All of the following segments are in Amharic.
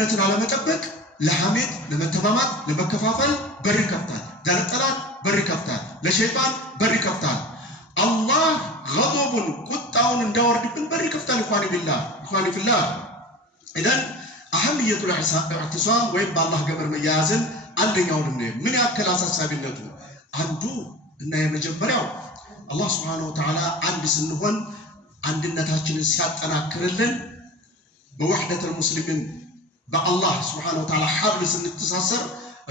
አንድነትን አለመጠበቅ ለሐሜት ለመተማማት ለመከፋፈል በር ይከፍታል ለጠላት በር ይከፍታል ለሸይጣን በር ይከፍታል አላህ غضبን ቁጣውን እንዳወርድብን በር ይከፍታል ኢኽዋኒ ፊላህ ኢዳን አህምየቱ الاعتصام ወይም በአላህ ገበር መያያዝን አንደኛው ምን ያክል አሳሳቢነቱ አንዱ እና የመጀመሪያው አላህ Subhanahu Wa Ta'ala አንድ ስንሆን አንድነታችንን ሲያጠናክርልን በወህደት المسلمين በአላህ Subhanahu Wa Ta'ala ሐብል ስንተሳሰር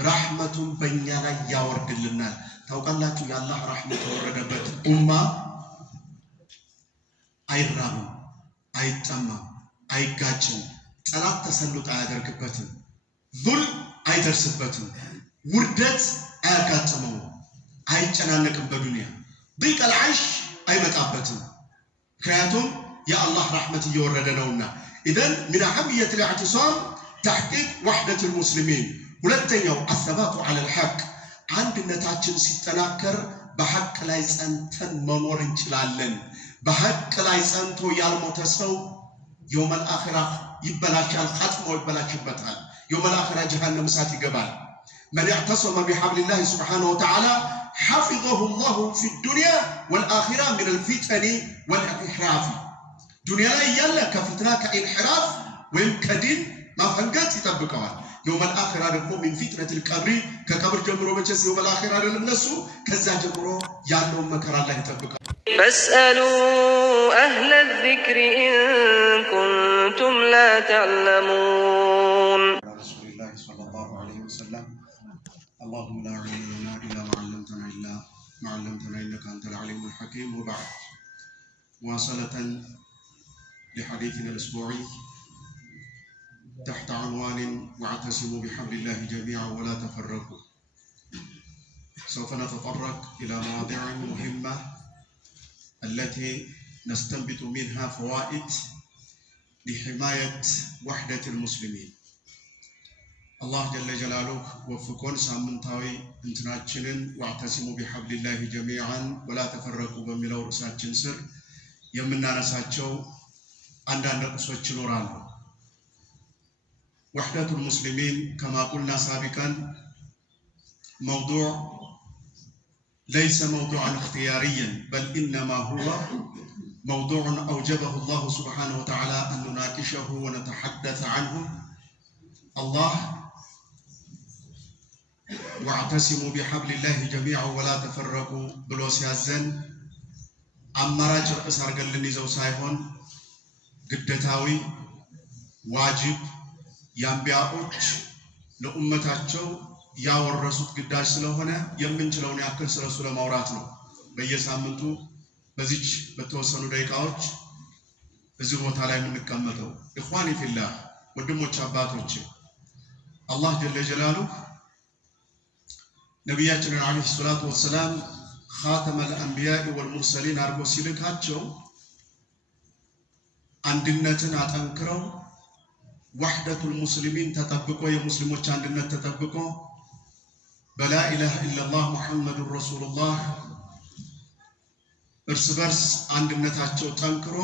ረህመቱን በእኛ ላይ ያወርድልናል ታውቃላችሁ የአላህ ረህመት ወረደበት ኡማ አይራብም አይጠማም አይጋጭም ጠላት ተሰልጦ አያደርግበትም ዙል አይደርስበትም ውርደት አያጋጥመው አይጨናነቅም በዱንያ ضيق العيش አይመጣበትም ምክንያቱም የአላህ ረህመት እየወረደ ነውና اذن من اهميه الاعتصام تحقيق وحده المسلمين ሁለተኛው الثبات على الحق አንድነታችን ሲጠናከር በሐቅ ላይ ጸንተን መኖር እንችላለን በሐቅ ላይ ጸንቶ ያልሞተ ሰው يوم الاخره ይበላሻል ኻጥማው ይበላሽበታል يوم الاخره جهنم እሳት ይገባል من اعتصم بحبل الله سبحانه وتعالى حفظه الله في الدنيا والاخره من الفتن والانحراف دنيا ላይ ያለ ከፍትና ከኢንሕራፍ ወይም ከዲን ማፈንገጥ ይጠብቀዋል يوم الاخره ደግሞ من فتنه القبر ከቀብር ጀምሮ መቼስ يوم الاخره አይደለም ነሱ ከዛ ጀምሮ ያለው መከራ ላይ ይጠብቀዋል فاسألوا أهل الذكر إن كنتم لا تعلمون رسول الله صلى الله عليه وسلم اللهم لا علم لنا إلا ما علمتنا إنك أنت العليم الحكيم وبعد مواصلة لحديثنا الأسبوعي تحت عنوان واعتصموا بحبل الله جميعا ولا تفرقوا سوف نتطرق إلى مواضيع مهمة التي نستنبط منها فوائد لحماية وحدة المسلمين الله جل جلاله وفقون سامنتاوي انتناتشنن واعتصموا بحبل الله جميعا ولا تفرقوا بملو رساتشن سر يمنا نساتشو عندنا قصوة نوران وحدة المسلمين كما قلنا سابقا موضوع ليس موضوعا اختياريا بل إنما هو موضوع أوجبه الله سبحانه وتعالى أن نناقشه ونتحدث عنه الله واعتصموا بحبل الله جميعا ولا تفرقوا بلوسيازن أمراج رأس أرقل نيزو سايهون قدتاوي واجب ينبيعوش لأمتاتشو ያወረሱት ግዳጅ ስለሆነ የምንችለውን ያክል ስለሱ ለማውራት ነው በየሳምንቱ በዚች በተወሰኑ ደቂቃዎች እዚህ ቦታ ላይ የምንቀመጠው ኢኽዋኒ ፊላህ ወንድሞች አባቶች አላህ ጀለ ጀላሉ ነብያችንን አለይሂ ሰላቱ ወሰለም ኻተመል አንቢያኢ ወልሙርሰሊን አርጎ ሲልካቸው አንድነትን አጠንክረው ወህደቱል ሙስሊሚን ተጠብቆ የሙስሊሞች አንድነት ተጠብቆ بلا إله إلا الله محمد رسول الله እርስ በርስ አንድነታቸው ጠንክሮ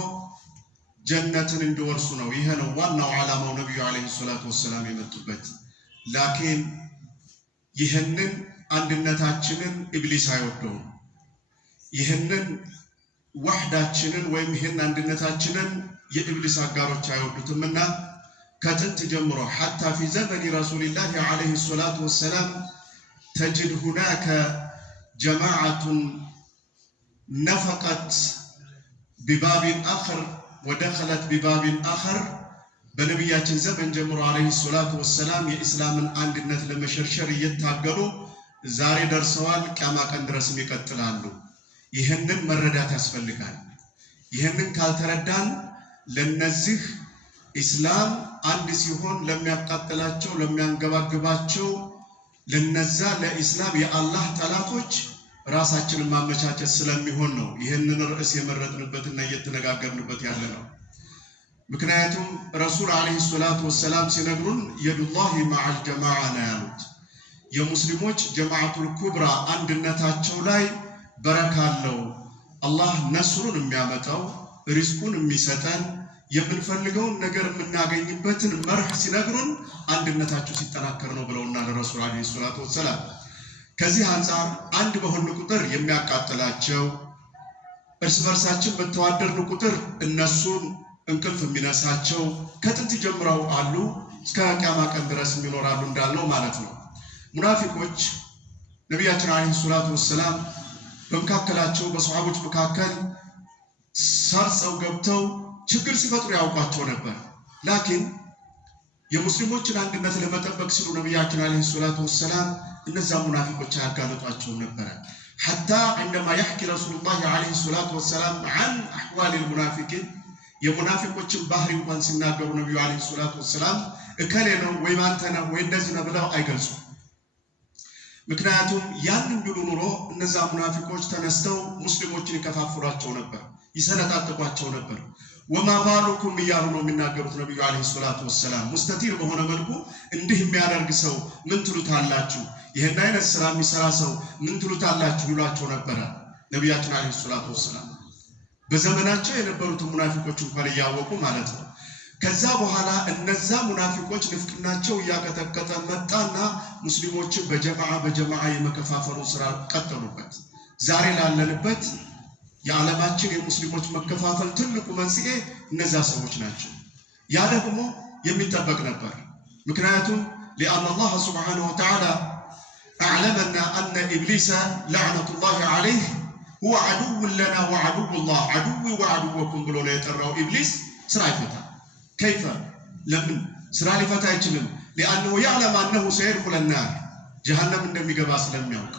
ጀነትን እንዲወርሱ ነው ይሄ ነው ዋናው ዓላማው ነብዩ አለይሂ ሰላቱ ወሰለም የመጡበት ላኪን ይሄንን አንድነታችንን ኢብሊስ አይወደውም ይሄንን ወህዳችንን ወይም ይሄን አንድነታችንን የኢብሊስ አጋሮች አይወዱትምና ከጥንት ጀምሮ حتى في زمن رسول الله عليه الصلاة والسلام تجد هناك جماعة نفقت بباب آخر ودخلت بباب آخر بنبياتنا زمن جمر عليه الصلاة والسلام يا إسلام عندنا لمشرشر يتاقلوا زاري درسوال كما كان درسم يقتلانو يهنن مردات أسفلقان يهنن كالتردان لنزخ إسلام عند سيهون لم يقتلاتشو لم ينقبقباتشو ለነዛ ለኢስላም የአላህ ጠላቶች ራሳችንን ማመቻቸት ስለሚሆን ነው ይሄንን ርዕስ የመረጥንበትና እየተነጋገርንበት ያለ ነው ምክንያቱም ረሱል አለይሂ ሰላቱ ወሰለም ሲነግሩን የዱላሂ መዐል ጀማዓ ነው ያሉት የሙስሊሞች ጀማዓቱል ኩብራ አንድነታቸው ላይ በረካ አለው አላህ ነስሩን የሚያመጣው ሪዝቁን የሚሰጠን የምንፈልገውን ነገር የምናገኝበትን መርህ ሲነግሩን አንድነታችሁ ሲጠናከር ነው ብለውና ለረሱል አለይሂ ሰላቱ ወሰላም። ከዚህ አንፃር አንድ በሆነ ቁጥር የሚያቃጥላቸው እርስ በርሳችን በተዋደድን ቁጥር እነሱን እንቅልፍ የሚነሳቸው ከጥንት ጀምረው አሉ እስከ ቂያማ ቀን ድረስ ይኖራሉ እንዳልነው ማለት ነው። ሙናፊቆች ነቢያችን አለይሂ ሰላቱ ወሰላም በመካከላቸው በሰሃቦች መካከል ሰርጸው ገብተው ችግር ሲፈጥሩ ያውቋቸው ነበር። ላኪን የሙስሊሞችን አንድነት ለመጠበቅ ሲሉ ነቢያችን አለይሂ ሰላቱ ወሰላም እነዛ ሙናፊቆች ያጋለጧቸው ነበር። حتى عندما يحكي رسول الله عليه الصلاة والسلام عن أحوال المنافقين የሙናፊቆችን ባህሪ እንኳን ሲናገሩ ነብዩ አለይሂ ሰላቱ ወሰላም እከሌ ነው ወይ ማንተ ነው ወይ እንደዚህ ነው ብለው አይገልጹም። ምክንያቱም ያንን ቢሉ ኑሮ እነዛ ሙናፊቆች ተነስተው ሙስሊሞችን ይከፋፍሏቸው ነበር፣ ይሰነጣጥቋቸው ነበር። ወማ ባሉኩም እያሉ ነው የሚናገሩት ነብዩ አለይሂ ሰላቱ ወሰላም። ሙስተቲር በሆነ መልኩ እንዲህ የሚያደርግ ሰው ምን ትሉታላችሁ? ይሄን አይነት ስራ የሚሰራ ሰው ምን ትሉታላችሁ ይሏቸው ነበር ነብያችን አለይሂ ሰላቱ ወሰላም። በዘመናቸው የነበሩት ሙናፊቆች እንኳን ያወቁ ማለት ነው። ከዛ በኋላ እነዛ ሙናፊቆች ንፍቅናቸው ያቀጠቀጠ መጣና ሙስሊሞችን በጀማዓ የመከፋፈሉ ስራ ቀጠሉበት። ዛሬ ላለንበት የዓለማችን የሙስሊሞች መከፋፈል ትልቁ መንስኤ እነዛ ሰዎች ናቸው። ያ ደግሞ የሚጠበቅ ነበር። ምክንያቱም لأن الله سبحانه وتعالى أعلمنا أن إبليس لعنة الله عليه هو عدو لنا وعدو الله عدوي وعدوكم بلو لا يتراو إبليس سرع فتح. كيف؟ لمن سرع فتح يجلم لأنه يعلم أنه سيدخل النار جهنم عندما يقباس لم يوق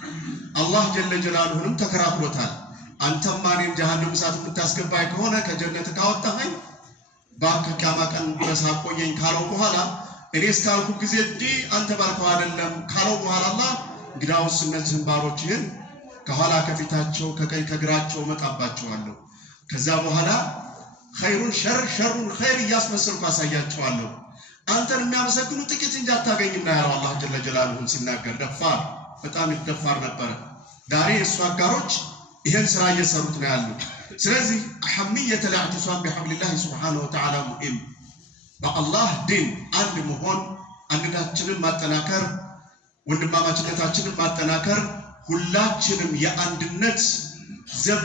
الله جل جلاله لم تكراب روتال أنتم مانين جهنم ساتم تاسكبايك هنا كجنة كاوتهاي باك كما كان برساقو ينكارو بحالا إنيس كالكو كزيدي أنت باركو عدلم كارو بحالا الله قداو سنة زنبارو جين ከኋላ ከፊታቸው ከቀኝ ከግራቸው መጣባቸዋለሁ። ከዛ በኋላ ኸይሩን ሸር ሸሩን ኸይር ያስመስልኩ አሳያቸዋለሁ። አንተን የሚያመሰግኑ ጥቂት እንጂ አታገኝና ያለው አላህ ጀለ ጀላሉሁ ሲናገር ደፋር በጣም ይደፋር ነበር። ዛሬ እሱ አጋሮች ይሄን ስራ እየሰሩት ነው ያሉት። ስለዚህ አህሚየተ ለዕቲሳም ቢሐብሊላህ ሱብሓነሁ ወተዓላ ሙሂም። በአላህ ዲን አንድ መሆን አንድነታችንን ማጠናከር ወንድማማችነታችንን ማጠናከር ሁላችንም የአንድነት ዘብ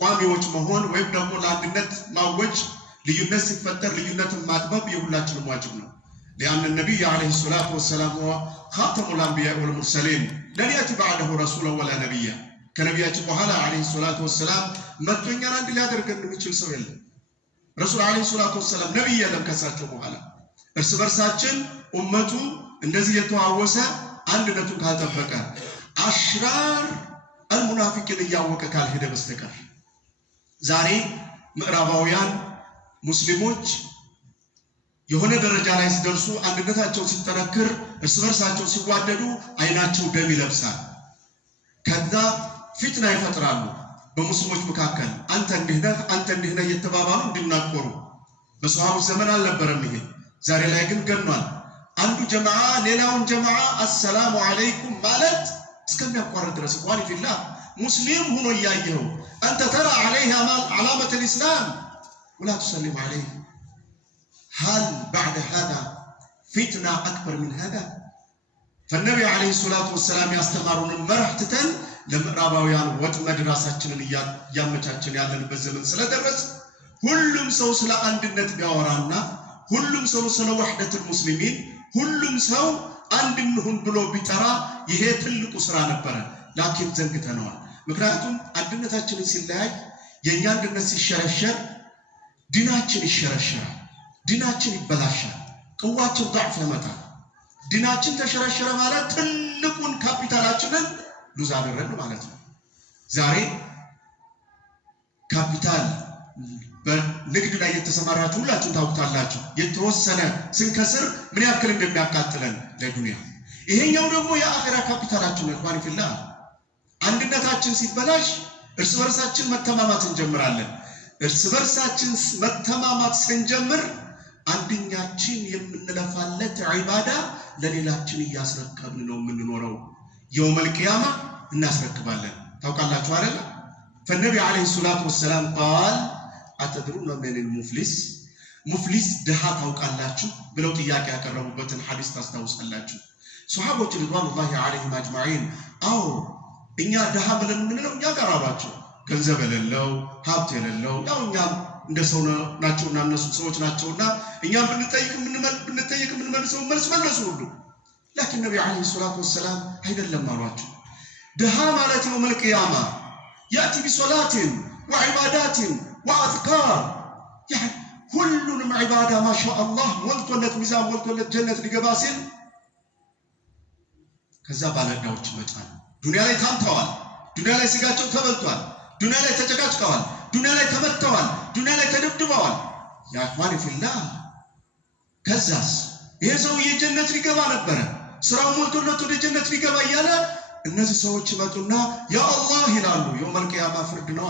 ቋሚዎች መሆን ወይም ደግሞ ለአንድነት ማወጅ ልዩነት ሲፈጠር ልዩነትን ማጥበብ የሁላችንም ዋጅብ ነው። لأن النبي عليه الصلاة والسلام هو خاتم الأنبياء والمرسلين لن يأتي بعده رسولا ولا نبيا كنبياتي بحالا عليه الصلاة والسلام مدنيا عند لا درجة نمشي سويل رسول عليه الصلاة والسلام نبيا لم كسرته بحالا እርስ أمته الذي يتعوسه عندنا كاتبك أشرار المنافقين ياوك كال هدا بستكر زاري ምዕራባውያን ሙስሊሞች የሆነ ደረጃ ላይ ሲደርሱ አንድነታቸው ሲጠነክር እርስ በርሳቸው ሲዋደዱ አይናቸው ደም ይለብሳል። ከዛ ፊትና ይፈጥራሉ በሙስሊሞች መካከል አንተ እንዲህ ነህ እየተባባሉ እንዲናቆሩ። በሰሃቦች ዘመን አልነበረም ይሄ። ዛሬ ላይ ግን ገኗል። አንዱ ጀማዓ ሌላውን ጀማዓ አሰላሙ አለይኩም ማለት እስከሚያቋርጥ ድረስ እንኳን ፊላህ مسلم هو يايه أنت ترى عليه علامة الإسلام ولا تسلم عليه. هل بعد هذا فتنة أكبر من هذا؟ فالنبي عليه الصلاة والسلام يستمرون مرحتة لمراباويان وتمد راساتنا يامتاتنا يالن بزمن سلا درس ሁሉም ሰው ስለ አንድነት ቢያወራና ሁሉም ሰው ስለ ወህደት المسلمين ሁሉም ሰው አንድ እንሁን ብሎ ቢጠራ ይሄ ትልቁ ስራ ነበር። ላኪን ዘንግተነዋል። ምክንያቱም አንድነታችንን ሲለያይ የኛ አንድነት ሲሸረሸር ዲናችን ይሸረሸራል፣ ዲናችን ይበላሻል፣ ቅዋችን ضعف ያመጣል። ዲናችን ተሸረሸረ ማለት ትልቁን ካፒታላችንን ሉዝ አደረግን ማለት ነው። ዛሬ ካፒታል በንግድ ላይ የተሰማራችሁ ሁላችሁም ታውቁታላችሁ። የተወሰነ ስንከስር ምን ያክል እንደሚያቃጥለን ለዱንያ። ይሄኛው ደግሞ የአኺራ ካፒታላችን ነው። ኢኽዋኒ ፊላህ አንድነታችን ሲበላሽ እርስ በርሳችን መተማማት እንጀምራለን። እርስ በርሳችን መተማማት ስንጀምር አንድኛችን የምንለፋለት ዒባዳ ለሌላችን እያስረከብን ነው የምንኖረው። የውመል ቂያማ እናስረክባለን። ታውቃላችሁ አይደል? فالنبي عليه الصلاة والسلام قال أتدرون من المفلس ሙፍሊስ ድሃ ታውቃላችሁ ብለው ጥያቄ ያቀረቡበትን ሐዲስ ታስታውሳላችሁ። ሱሐቦች ሪድዋኑላሂ ዐለይሂም አጅማዒን አዎ እኛ ድሃ ብለን የምንለው እኛ ጋር አሏቸው ገንዘብ የሌለው ሀብት የሌለው ያው እኛም እንደ ሰው ናቸውና እነሱ ሰዎች ናቸውና እኛም ብንጠይቅ የምንመልሰው መልስ መለሱ ሁሉ። ላኪን ነቢ ዐለይሂ ሰላቱ ወሰላም አይደለም አሏቸው። ድሃ ማለት የውም አልቂያማ ያእቲ ቢሶላትን ወዒባዳትን ወአዝካር ሁሉንም ዒባዳ ማሻአላህ ሞልቶለት ሚዛን ሞልቶለት ጀነት ሊገባ ሲል ከዛ ባለዕዳዎች ይመጣሉ። ዱንያ ላይ ታምተዋል፣ ዱንያ ላይ ስጋቸው ተበልቷል፣ ዱንያ ላይ ተጨቃጭቀዋል፣ ዱንያ ላይ ተመተዋል፣ ዱንያ ላይ ተደብድበዋል። ያ ኢኽዋኒ ፊላህ ከዛስ ይሄ ሰውዬ ጀነት ሊገባ ነበረ፣ ስራው ሞልቶለት ወደ ጀነት ሊገባ እያለ እነዚህ ሰዎች ይመጡና ያ አላህ ይላሉ። የውመል ቂያማ ፍርድ ነው።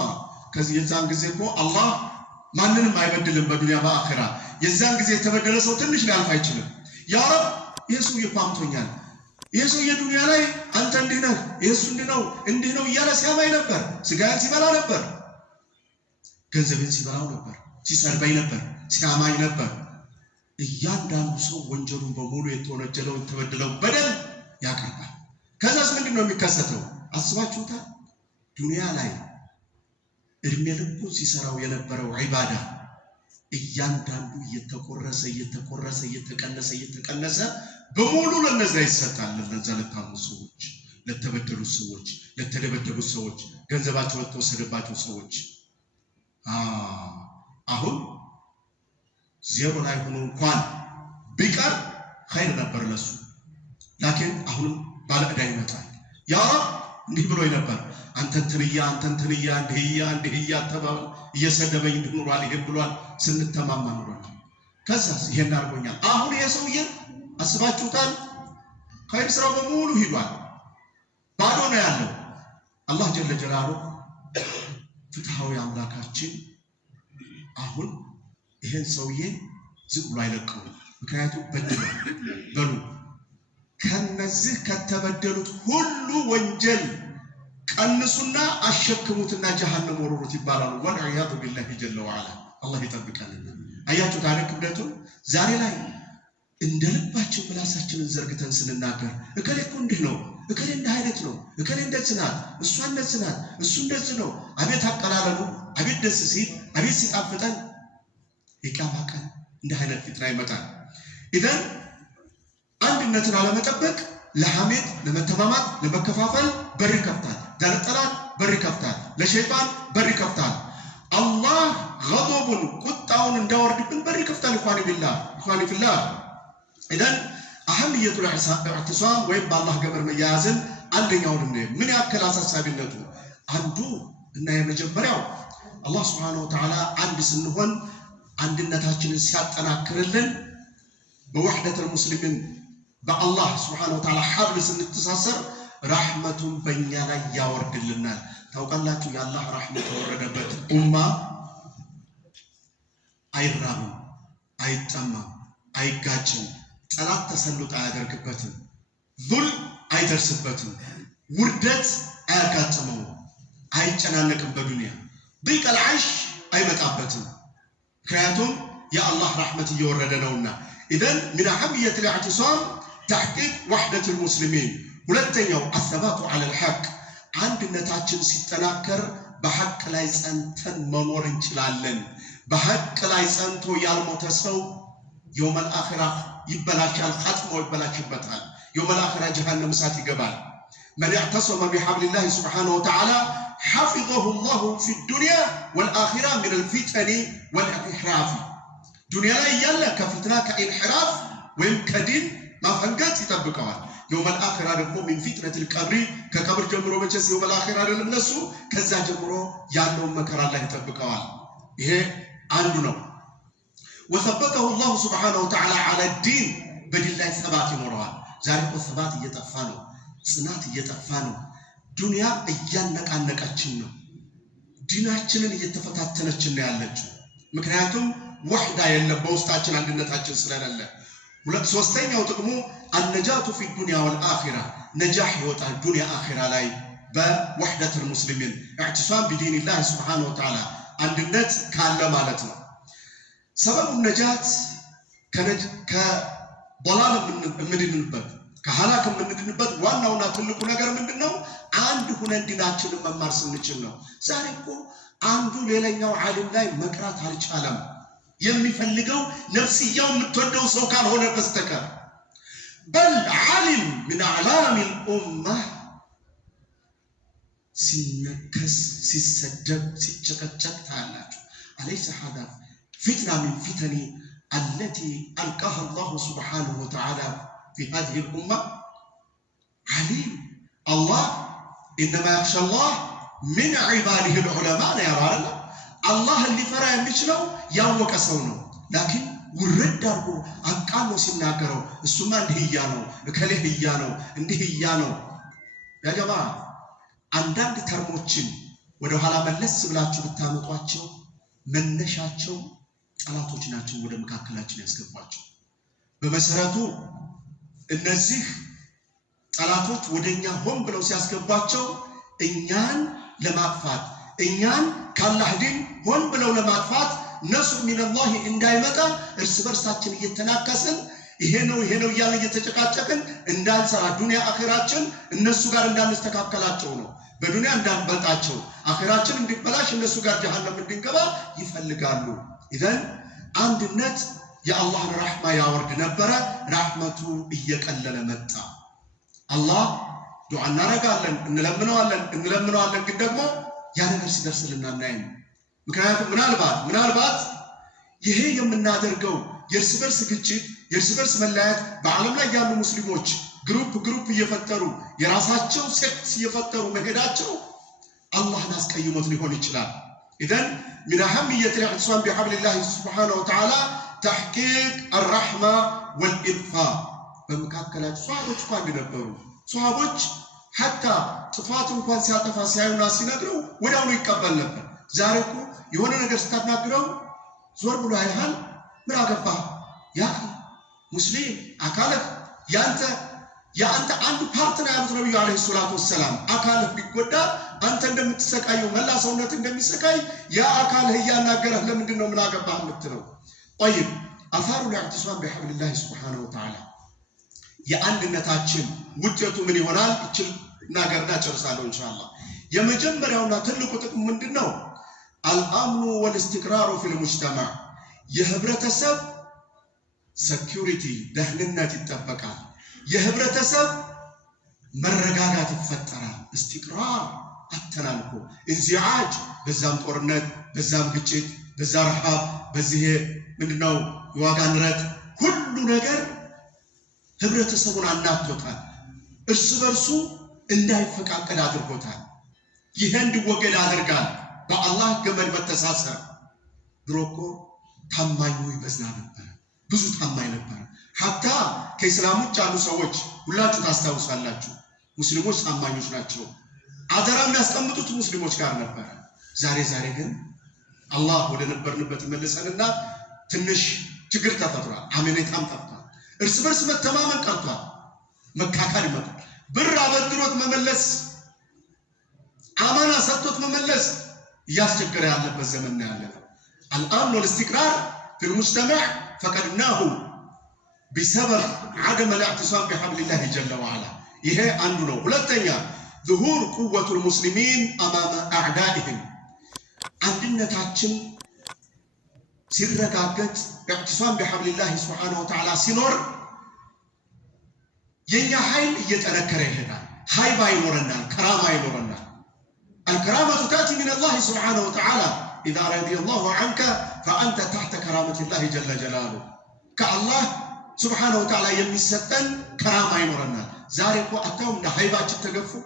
ከዚህ የዛን ጊዜ እኮ አላህ ማንንም አይበድልም በዱንያ በአኺራ። የዛን ጊዜ የተበደለ ሰው ትንሽ ሊያልፍ አይችልም። ያ ረብ ይሄ ሰውዬ ቋምቶኛል፣ ይሄ ሰውዬ ዱንያ ላይ አንተ እንዲህ ነህ፣ ይሄሱ እንዲህ ነው እያለ ሲያማኝ ነበር፣ ስጋዬን ሲበላ ነበር፣ ገንዘቤን ሲበላው ነበር፣ ሲሰርበኝ ነበር፣ ሲያማኝ ነበር። እያንዳንዱ ሰው ወንጀሉን በሙሉ የተወነጀለው የተበደለው በደል ያቀርባል። ከዛስ ምንድን ነው የሚከሰተው? አስባችሁታል? ዱንያ ላይ እድሜ ልኩን ሲሰራው የነበረው ዒባዳ እያንዳንዱ እየተቀነሰ በሙሉ ለነዛ ይሰጣል። ለነዛ ለታሙ ሰዎች፣ ለተበደሉ ሰዎች፣ ለተደበደቡ ሰዎች፣ ገንዘባቸው ለተወሰደባቸው ሰዎች አሁን ዜሮ ላይ ሆኖ እንኳን ቢቀር ኸይር ነበር ለሱ። ላኪን አሁንም ባለዕዳ ይመጣል። ያ ረብ እንዲህ ብሎ ነበር፣ አንተን ትንያ እንዲህያ ተባለ፣ እየሰደበኝ እንድኖራል ይሄን ብሏል፣ ስንተማማ ኖሯል። ከዛስ ይሄን አድርጎኛል። አሁን ይሄ ሰውዬ አስባችሁታል? ኸይር ስራው በሙሉ ሂዷል፣ ባዶ ነው ያለው። አላህ ጀለ ጀላሉሁ ፍትሃዊ አምላካችን አሁን ይሄን ሰውዬ ዝም ብሎ አይለቀውም። ምክንያቱም በድሏል። በሉ ከነዚህ ከተበደሉት ሁሉ ወንጀል ቀንሱና አሸክሙትና ጀሃነም ወረሩት ይባላሉ። ወልዒያዙ ቢላሂ ጀለ ወዐላ አላህ ይጠብቀንና። አያችሁ ታሪክ ክብደቱን ዛሬ ላይ እንደ ልባችን ምላሳችንን ዘርግተን ስንናገር እከሌ እኮ እንዲህ ነው፣ እከሌ እንዲህ አይነት ነው፣ እከሌ እንደዚህ ናት፣ እሷ እንደዚህ ናት፣ እሱ እንደዚህ ነው። አቤት አቀላለሉ፣ አቤት ደስ ሲል፣ አቤት ሲጣፍጠን። የቂያማ ቀን እንዲህ አይነት ፊትና ይመጣል። ኢዘን አንድነትን አለመጠበቅ ለሐሜት፣ ለመተማማት፣ ለመከፋፈል በር ይከፍታል። ለጠላት በር ይከፍታል። ለሸይጣን በር ይከፍታል። አላህ ገضቡን ቁጣውን እንዳወርድብን በር ይከፍታል። ኢኽዋኒ ፊላህ ኢዘን አህምየቱል ኢዕቲሳም ወይም በአላህ ገበር መያያዝን አንደኛውን ምን ያክል አሳሳቢነቱ አንዱ እና የመጀመሪያው አላህ ሱብሓነሁ ወተዓላ አንድ ስንሆን አንድነታችንን ሲያጠናክርልን በወህደቱል ሙስሊሚን በአላህ ሱብሓነሁ ወተዓላ ሐብል ስንተሳሰር ረሕመቱን በእኛ ላይ ያወርድልናል። ታውቃላችሁ የአላህ ረሕመት የወረደበት ኡማ አይራብም፣ አይጠማም፣ አይጋጭም፣ ጠላት ተሰልጦ አያደርግበትም፣ ዙል አይደርስበትም፣ ውርደት አያጋጥመውም፣ አይጨናነቅም፣ በዱንያ ዲቀል ዐይሽ አይመጣበትም። ምክንያቱም የአላህ ረሕመት እየወረደ ነውና። ኢዘን ሚን አህምየቱል ኢዕቲሳም ተሕቂቅ ወሕደቱል ሙስሊሚን። ሁለተኛው አሰባቱ ዐለል ሐቅ፣ አንድነታችን ሲጠናከር በሐቅ ላይ ጸንተን መኖር እንችላለን። በሐቅ ላይ ጸንቶ ያልሞተ ሰው የውመል አኺራ ይበላሻል፣ ኻጥማው ይበላሽበታል። የውመል አኺራ ጀሃነም እሳት ይገባል። መን ኢዕተሰመ ቢሐብሊላሂ ሱብሓነሁ ወተዓላ ሐፊዘሁ ላሁ ፊ ዱንያ ወልአኺራ ሚነል ፊተኒ ወልኢንሒራፍ። ዱንያ ላይ እያለ ከፊትና ከኢንሒራፍ ወይም ከዲን ማፈንገጥ ይጠብቀዋል። የውመል አኺራ ደግሞ ሚን ፊትነቲል ቀብሪ፣ ከቀብር ጀምሮ መቼስ የውመል አኺራ አይደለም ለሱ፣ ከዛ ጀምሮ ያለውን መከራ ላይ ይጠብቀዋል። ይሄ አንዱ ነው። ወሰበተሁ ላሁ ሱብሓነሁ ወተዓላ ዐለ ዲን፣ በዲን ላይ ሰባት ይኖረዋል። ዛሬ እኮ ሰባት እየጠፋ ነው፣ ጽናት እየጠፋ ነው። ዱንያ እያነቃነቀችን ነው፣ ዲናችንን እየተፈታተነችን ነው ያለችው። ምክንያቱም ወሕዳ የለም በውስጣችን አንድነታችን ስለሌለ። ሶስተኛው ጥቅሙ አነጃቱ ፊ ዱንያ ወልአኺራ፣ ነጃህ ይወጣል ዱንያ አኺራ ላይ በወሕደቱል ሙስሊሚን ኢዕቲሳም ቢዲኒላህ ሱብሓነሁ ወተዓላ አንድነት ካለ ማለት ነው። ሰበቡ ነጃት ከበላል የምንድንበት ከሐላክ የምንድንበት ዋናውና ትልቁ ነገር ምንድነው? አንድ ሁነን ዲናችንን መማር ስንችል ነው። ዛሬ እኮ አንዱ ሌላኛው ዓሊም ላይ መቅራት አልቻለም። የሚፈልገው ነፍስያው የምትወደው ሰው ካልሆነ በስተቀር በል ዓሊም ምን አዕላም الأمة ሲነከስ ሲሰደብ ሲጨቀጨቅ ታያላችሁ። أليس هذا فتنة من فتن التي ألقاها الله سبحانه وتعالى في هذه الأمة؟ عليم الله إنما يخشى الله من عباده العلماء يا رجل الله اللي فرا يمشلو ያወቀ ሰው ነው። ላኪን ውርድ አድርጎ አቃሎ ሲናገረው እሱማ እንዲህያ ነው እከሌህያ ነው እንዲህያ ነው። ያ ጀማ አንዳንድ ተርሞችን ወደ ኋላ መለስ ብላችሁ ብታመጧቸው መነሻቸው ጠላቶች ናቸው ወደ መካከላችን ያስገባቸው። በመሰረቱ እነዚህ ጠላቶች ወደኛ ሆን ብለው ሲያስገባቸው እኛን ለማጥፋት እኛን ካላህ ዲን ሆን ብለው ለማጥፋት ነስር ሚነላህ እንዳይመጣ እርስ በርሳችን እየተናከስን ይሄ ነው እያለ እየተጨቃጨቅን እንዳንሰራ ዱንያ አኺራችን እነሱ ጋር እንዳንስተካከላቸው ነው። በዱንያ እንዳንበልጣቸው አኺራችን እንዲበላሽ እነሱ ጋር ጀሃነም እንድንገባ ይፈልጋሉ። ኢዘን አንድነት የአላህን ረሕማ ያወርድ ነበረ። ረሕመቱ እየቀለለ መጣ። አላህ ዱዓ እናረጋለን እንለምነዋለን ግን ደግሞ ያ ነገር ሲደርስልን አናይም። ምክንያቱም ምናልባት ይሄ የምናደርገው የእርስ በርስ ግጭት የእርስ በርስ መለያየት በዓለም ላይ ያሉ ሙስሊሞች ግሩፕ እየፈጠሩ የራሳቸው ሴክት እየፈጠሩ መሄዳቸው አላህን አስቀይሞት ሊሆን ይችላል። ኢዘን من أهمية الاعتصام بحبل الله سبحانه وتعالى تحقيق الرحمة والإضفاء በመካከላቸው ሷሃቦች እንኳን ነበሩ። ሷሃቦች حتى ጥፋት እንኳን ሲያጠፋ ሲያዩና ሲነግረው ወዲያውኑ ይቀበል ነበር። ዛሬ እኮ የሆነ ነገር ስታናግረው ዞር ብሎ አይሃል ምን አገባህ ያ ሙስሊም አካልህ ያንተ አንድ ፓርት ነው ያሉት ነብዩ አለይሂ ሰላቱ ወሰለም። አካልህ ቢጎዳ አንተ እንደምትሰቃየው መላ ሰውነት እንደሚሰቃይ ያ አካልህ ያናገረህ ለምንድን ነው ምን አገባህ የምትለው? طيب አፋሩ الاعتصام بحبل الله سبحانه وتعالى የአንድነታችን ውጤቱ ምን ይሆናል? እቺ ነገርና ጨርሳለሁ ኢንሻአላህ። የመጀመሪያውና ትልቁ ጥቅም ምንድነው? الامن والاستقرار في المجتمع የህብረተሰብ ሴኩሪቲ ደህንነት ይጠበቃል። የህብረተሰብ መረጋጋት ይፈጠራል። استقرار አተናልኮ እንዚዓጅ በዛም ጦርነት በዛም ግጭት በዛ ረሃብ በዚህ ምንድነው የዋጋ ንረት ሁሉ ነገር ህብረተሰቡን አናጥቶታል። እርስ በርሱ እንዳይፈቃቀድ አድርጎታል። ይሄ እንዲወገድ አድርጋል። በአላህ ገመድ መተሳሰር። ድሮ እኮ ታማኙ ይበዛ ነበር፣ ብዙ ታማኝ ነበር። ሐታ ከእስላም ውጭ ያሉ ሰዎች ሁላችሁ ታስታውሳላችሁ፣ ሙስሊሞች ታማኞች ናቸው። አደራ የሚያስቀምጡት ሙስሊሞች ጋር ነበር። ዛሬ ግን አላህ ወደ ነበርንበት መልሰንና ትንሽ ችግር ተፈጥሯል። አመኔታም ጠፍቷል። እርስ በርስ መተማመን ቀርቷል። መካካል ይመጣል። ብር አበድሮት መመለስ አማና ሰጥቶት መመለስ እያስቸገረ ያለበት ዘመን ነው ያለው። الامن والاستقرار في المجتمع فقدناه بسبب عدم الاعتصام بحبل الله جل وعلا. ይሄ አንዱ ነው። ሁለተኛ ظهور قوة المسلمين امام اعدائهم አንድነታችን ሲረጋገጥ اعتصام بحبل الله سبحانه وتعالى ሲኖር የኛ ኃይል እየጠነከረ ይሄዳል። ኃይል ይኖረናል፣ ከራማ ይኖረናል። الكرامة تأتي من الله سبحانه وتعالى إذا رضي الله عنك فأنت تحت كرامة الله جل جلاله. كالله سبحانه وتعالى يمسطن كرامة ينورنا. زاركو أتاهم ده هيباتش تقفو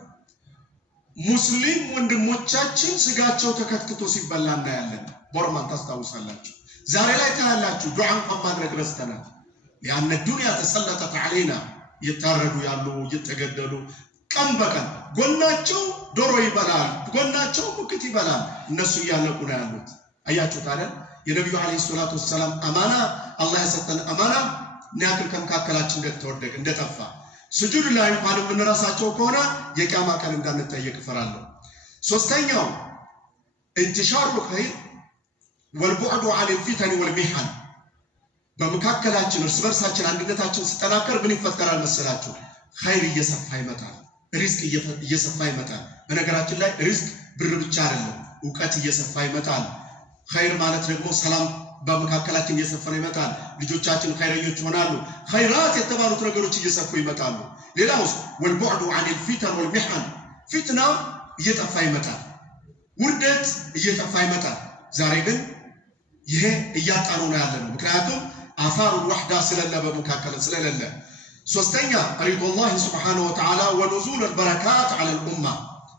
مسلم ወንድሞቻችን ስጋቸው ተከትክቶ ሲበላና ያለን ቦርማን ታስታውሳላችሁ። ዛሬ ላይ ታያላችሁ ዱዓ እንኳን ማድረግ ረስተናል። ያን الدنيا تسلطت علينا እየታረዱ ያሉ እየተገደሉ ቀን በቀን ጎናቸው ዶሮ ይበላል፣ ጎናቸው ሙክት ይበላል። እነሱ ያለቁ ነው ያሉት። አያችሁ ታዲያ የነብዩ አለይሂ ሰላቱ ወሰለም አማና አላህ የሰጠን አማና ንያክል ከመካከላችን እንደተወደቀ እንደጠፋ ስጁድ ላይ እንኳን የምንረሳቸው ከሆነ የቂያማ ቀን እንዳንጠየቅ ፈራለሁ። ሶስተኛው انتشار الخير والبعد عن الفتن والمحن በመካከላችን እርስ በርሳችን አንድነታችን ሲጠናከር ምን ይፈጠራል መሰላችሁ? ኸይር እየሰፋ ይመጣል፣ ሪዝቅ እየሰፋ ይመጣል። በነገራችን ላይ ሪዝቅ ብር ብቻ አይደለም፣ ዕውቀት እየሰፋ ይመጣል። ኸይር ማለት ደግሞ ሰላም በመካከላችን እየሰፈነ ይመጣል። ልጆቻችን ኸይረኞች ይሆናሉ። ኸይራት የተባሉት ነገሮች እየሰፉ ይመጣሉ። ሌላውስ والبعد عن الفتن والمحن ፊትና እየጠፋ ይመጣል፣ ውርደት እየጠፋ ይመጣል። ዛሬ ግን ይሄ እያጣነው ነው ያለነው። ምክንያቱም አፋሩ ወህዳ ስለለ በመካከለ ስለሌለ። ሶስተኛ ሪዱላህ ሱብሓነሁ ወተዓላ ወኑዙል البركات على الامه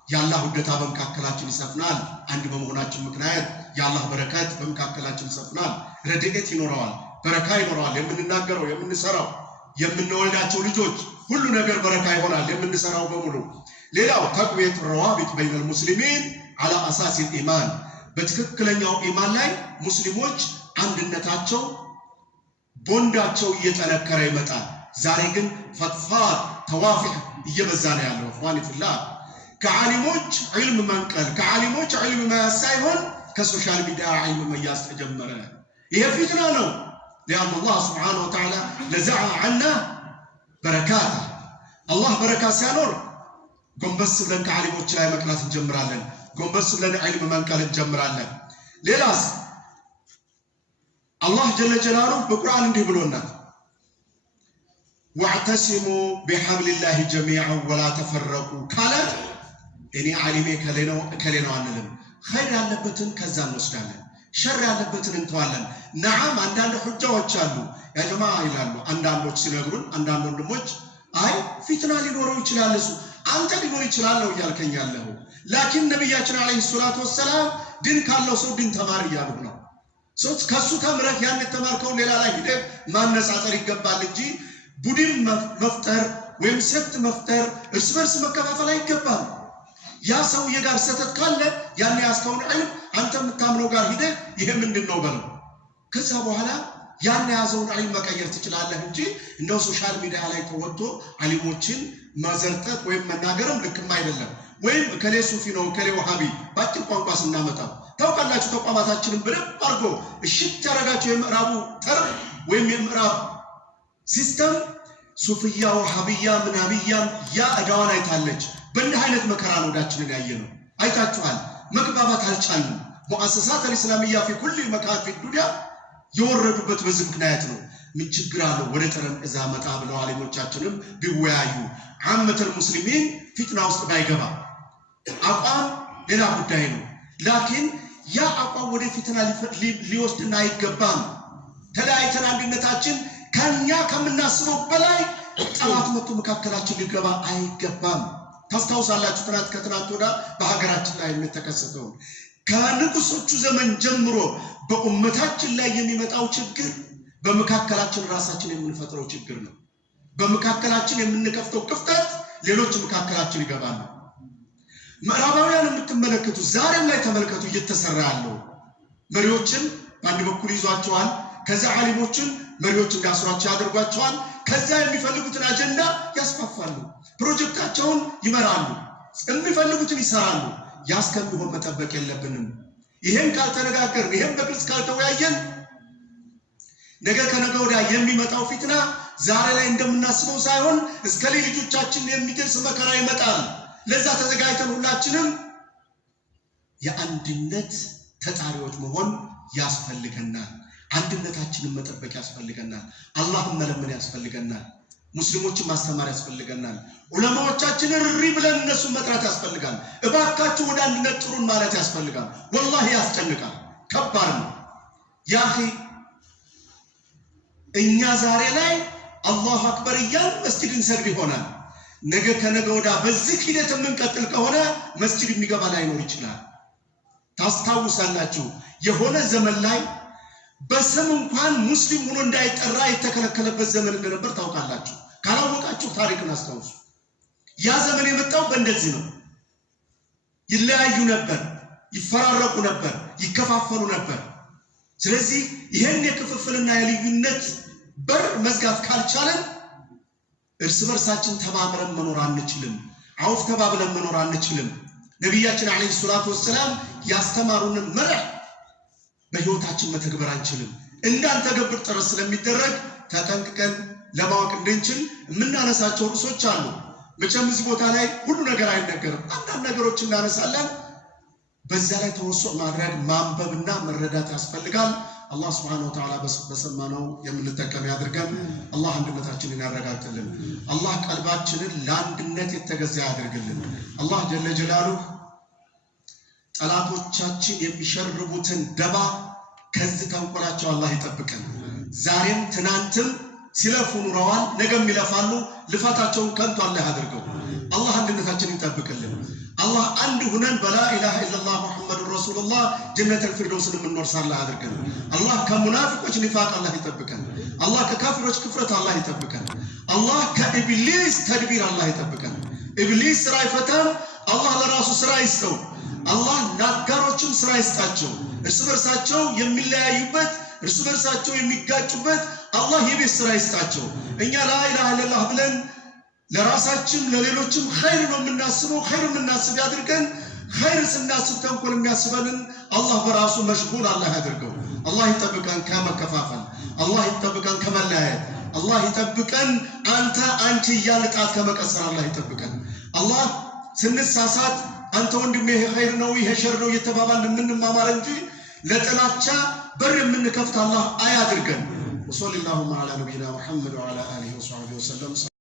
ያላህ ውደታ በመካከላችን ይሰፍናል። አንድ በመሆናችን ምክንያት ያላህ በረከት በመካከላችን ይሰፍናል። ረድኤት ይኖረዋል፣ በረካ ይኖረዋል። የምንናገረው፣ የምንሰራው፣ የምንወልዳቸው ልጆች ሁሉ ነገር በረካ ይሆናል፣ የምንሰራው በሙሉ። ሌላው ተቅዊየት ረዋቢጥ በይነ المسلمين على اساس الايمان በትክክለኛው ኢማን ላይ ሙስሊሞች አንድነታቸው ቦንዳቸው እየጠነከረ ይመጣል። ዛሬ ግን ፈትፋት ተዋፊህ እየበዛ ነው ያለው። እخواني في الله ከዓሊሞች ዒልም መንቀል፣ ከዓሊሞች ዒልም መያዝ ሳይሆን ከሶሻል ሚዲያ ዒልም መያዝ ተጀመረ። ይሄ ፊትና ነው። لأن الله سبحانه وتعالى نزع عنا بركاته الله بركات ሲያኖር ጎንበስ ብለን ከዓሊሞች ላይ መቅላት እንጀምራለን። ጎንበስ ብለን ዒልም መንቀል እንጀምራለን። ሌላስ አላህ ጀለ ጀላሉሁ በቁርአን እንዲህ ብሎናል፣ واعتصموا بحبل الله جميعا ولا تفرقوا ካለ እኔ ዓሊሜ ከሌ ነው አንልም። ኸይር ያለበትን ከዛ እንወስዳለን፣ ሸር ያለበትን እንተዋለን። ነዓም አንዳንድ ሁጃዎች አሉ ያ ጀማዓ ይላሉ አንዳንዶች ሲነግሩን፣ አንዳንድ ወንድሞች አይ ፊትና ሊኖረው ይችላል እሱ አንተ ሊኖር ይችላል ነው እያልከኝ ያለው። ላኪን ነብያችን አለይሂ ሰላቱ ወሰላም ድን ካለው ሰው ድን ተማር እያሉ ነው። ሶት ከሱ ተምረህ ያን ተማርከው ሌላ ላይ ሄደህ ማነጻጸር ይገባል እንጂ ቡድን መፍጠር ወይም ሰት መፍጠር እርስ በርስ መከፋፈል አይገባም። ያ ሰው የጋር ሰተት ካለ ያን ያስከውን ዒልም አንተ የምታምነው ጋር ሄደህ ይሄ ምንድነው በለው። ከዛ በኋላ ያን ያዘውን ዒልም መቀየር ትችላለህ እንጂ እንደው ሶሻል ሚዲያ ላይ ተወጥቶ ዓሊሞችን ማዘርጠት ወይም መናገርም ልክም አይደለም። ወይም ከሌ ሱፊ ነው ከሌ ወሃቢ ባጭር ቋንቋ ስናመጣው ታውቃላችሁ። ተቋማታችንን በደንብ አድርጎ እሽት ያረጋቸው የምዕራቡ ተር ወይም የምዕራብ ሲስተም ሱፊያ ወሃቢያ ምናብያ ያ እዳዋን አይታለች። በእንዲህ አይነት መከራ ነው ወዳችንን ያየነው። አይታችኋል። መግባባት አልቻልንም። ሙአሰሳት الاسلاميه في كل مكان في الدنيا የወረዱበት በዚህ ምክንያት ነው። ምን ችግር አለው ወደ ጠረጴዛ መጣ ብለው ዓሊሞቻችንም ቢወያዩ ዓመተል ሙስሊሚን ፊትና ውስጥ ባይገባ። አቋም ሌላ ጉዳይ ነው። ላኪን ያ አቋም ወደ ፊትና ሊወስድና አይገባም። ተለያይተን አንድነታችን ከኛ ከምናስበው በላይ ጠላት መጥቶ መካከላችን ሊገባ አይገባም። ታስታውሳላችሁ ከትናንት ወዲያ በሀገራችን ላይ የተከሰተው ከንጉሶቹ ዘመን ጀምሮ በኡመታችን ላይ የሚመጣው ችግር በመካከላችን ራሳችን የምንፈጥረው ችግር ነው። በመካከላችን የምንከፍተው ክፍተት ሌሎች መካከላችን ይገባሉ። ምዕራባውያን የምትመለከቱ ዛሬም ላይ ተመልከቱ እየተሰራ ያለው መሪዎችን በአንድ በኩል ይዟቸዋል። ከዛ ዓሊሞችን መሪዎች እንዲያስሯቸው ያደርጓቸዋል። ከዛ የሚፈልጉትን አጀንዳ ያስፋፋሉ፣ ፕሮጀክታቸውን ይመራሉ፣ የሚፈልጉትን ይሰራሉ። ያስከንብሆን መጠበቅ የለብንም። ይሄን ካልተነጋገርን፣ ይሄን በግልጽ ካልተወያየን ነገ ከነገ ወዲያ የሚመጣው ፊትና ዛሬ ላይ እንደምናስበው ሳይሆን እስከ ልጆቻችን የሚደርስ መከራ ይመጣል። ለዛ ተዘጋጅተን ሁላችንም የአንድነት ተጣሪዎች መሆን ያስፈልገናል። አንድነታችንን መጠበቅ ያስፈልገናል። አላህን መለመን ያስፈልገናል። ሙስሊሞችን ማስተማር ያስፈልገናል። ዑለማዎቻችንን ሪ ብለን እነሱን መጥራት ያስፈልጋል። እባካችሁ ወደ አንድነት ጥሩን ማለት ያስፈልጋል። ወላሂ ያስጨንቃል፣ ከባድ ነው። ያኺ እኛ ዛሬ ላይ አላሁ አክበር እያልን መስጂድ እንሰግድ ይሆናል። ነገ ከነገ ወዲያ በዚህ ሂደት የምንቀጥል ከሆነ መስጂድ የሚገባ ላይኖር ይችላል። ታስታውሳላችሁ የሆነ ዘመን ላይ በስም እንኳን ሙስሊም ሆኖ እንዳይጠራ የተከለከለበት ዘመን እንደነበር ታውቃላችሁ። ካላወቃችሁ ታሪክን አስታውሱ። ያ ዘመን የመጣው በእንደዚህ ነው። ይለያዩ ነበር፣ ይፈራረቁ ነበር፣ ይከፋፈሉ ነበር። ስለዚህ ይሄን የክፍፍልና የልዩነት በር መዝጋት ካልቻለን እርስ በርሳችን ተባብረን መኖር አንችልም። አውፍ ተባብለን መኖር አንችልም። ነብያችን አለይሂ ሰላቱ ወሰለም ያስተማሩንን መርህ በህይወታችን መተግበር አንችልም። እንዳንተገብር ጥረት ስለሚደረግ ተጠንቅቀን ለማወቅ እንድንችል የምናነሳቸው ርዕሶች አሉ። መቼም እዚህ ቦታ ላይ ሁሉ ነገር አይነገርም። አንዳንድ ነገሮች እናነሳለን። በዛ ላይ ተወሱዕ ማድረግ ማንበብና መረዳት ያስፈልጋል። አላህ Subhanahu Wa Ta'ala በሰማነው የምንጠቀም ያድርገን። አላህ አንድነታችንን ያረጋግጥልን። አላህ ቀልባችንን ለአንድነት የተገዛ ያድርግልን። አላህ ጀለ ጀላሉሁ ጠላቶቻችን የሚሸርቡትን ደባ ከዚህ ተንኮላቸው አላህ ይጠብቀን። ዛሬም ትናንትም ሲለፉ ኑረዋል፣ ነገም ይለፋሉ። ልፋታቸውን ከንቱ አላህ ያድርገው። አላህ አንድነታችንን ይጠብቅልን። አላህ አንድ ሁነን በላ ኢላሃ ኢላላህ ሙሐመዱር ረሱሉላህ ጀነተል ፊርደውስን የምንወርስ አላህ ያድርገን። አላህ ከሙናፊቆች ኒፋቅ አላህ ይጠብቀን። አላህ ከካፊሮች ክፍረት አላህ ይጠብቀን። አላህ ከኢብሊስ ተድቢር አላህ ይጠብቀን። ኢብሊስ ስራ አይፈታም፣ አላህ ለራሱ ስራ ይስጠው። አላህ ናጋሮችም ስራ ይስጣቸው። እርስ በርሳቸው የሚለያዩበት፣ እርስ በርሳቸው የሚጋጩበት አላህ የቤት ስራ ይስጣቸው። እኛ ላ ኢላሃ ኢላላህ ብለን ለራሳችን ለሌሎችም ኸይር ነው የምናስበው። ኸይር የምናስብ ያድርገን። ኸይር ስናስብ ተንኮል የሚያስበንን አላህ በራሱ መሽጉል አላህ ያድርገው። አላህ ይጠብቀን ከመከፋፈል፣ አላህ ይጠብቀን ከመለያየት፣ አላህ ይጠብቀን አንተ አንቺ እያልጣት ከመቀሰር አላህ ይጠብቀን። አላህ ስንሳሳት አንተ ወንድሜ ይሄ ኸይር ነው ይሄ ሸር ነው እየተባባልን የምንማማር እንጂ ለጥላቻ በር የምንከፍት አላህ አያድርገን። ወሰለላሁ ዐላ ነቢይና ሙሐመድ ወዐላ አሊሂ ወሰሐቢሂ ወሰለም።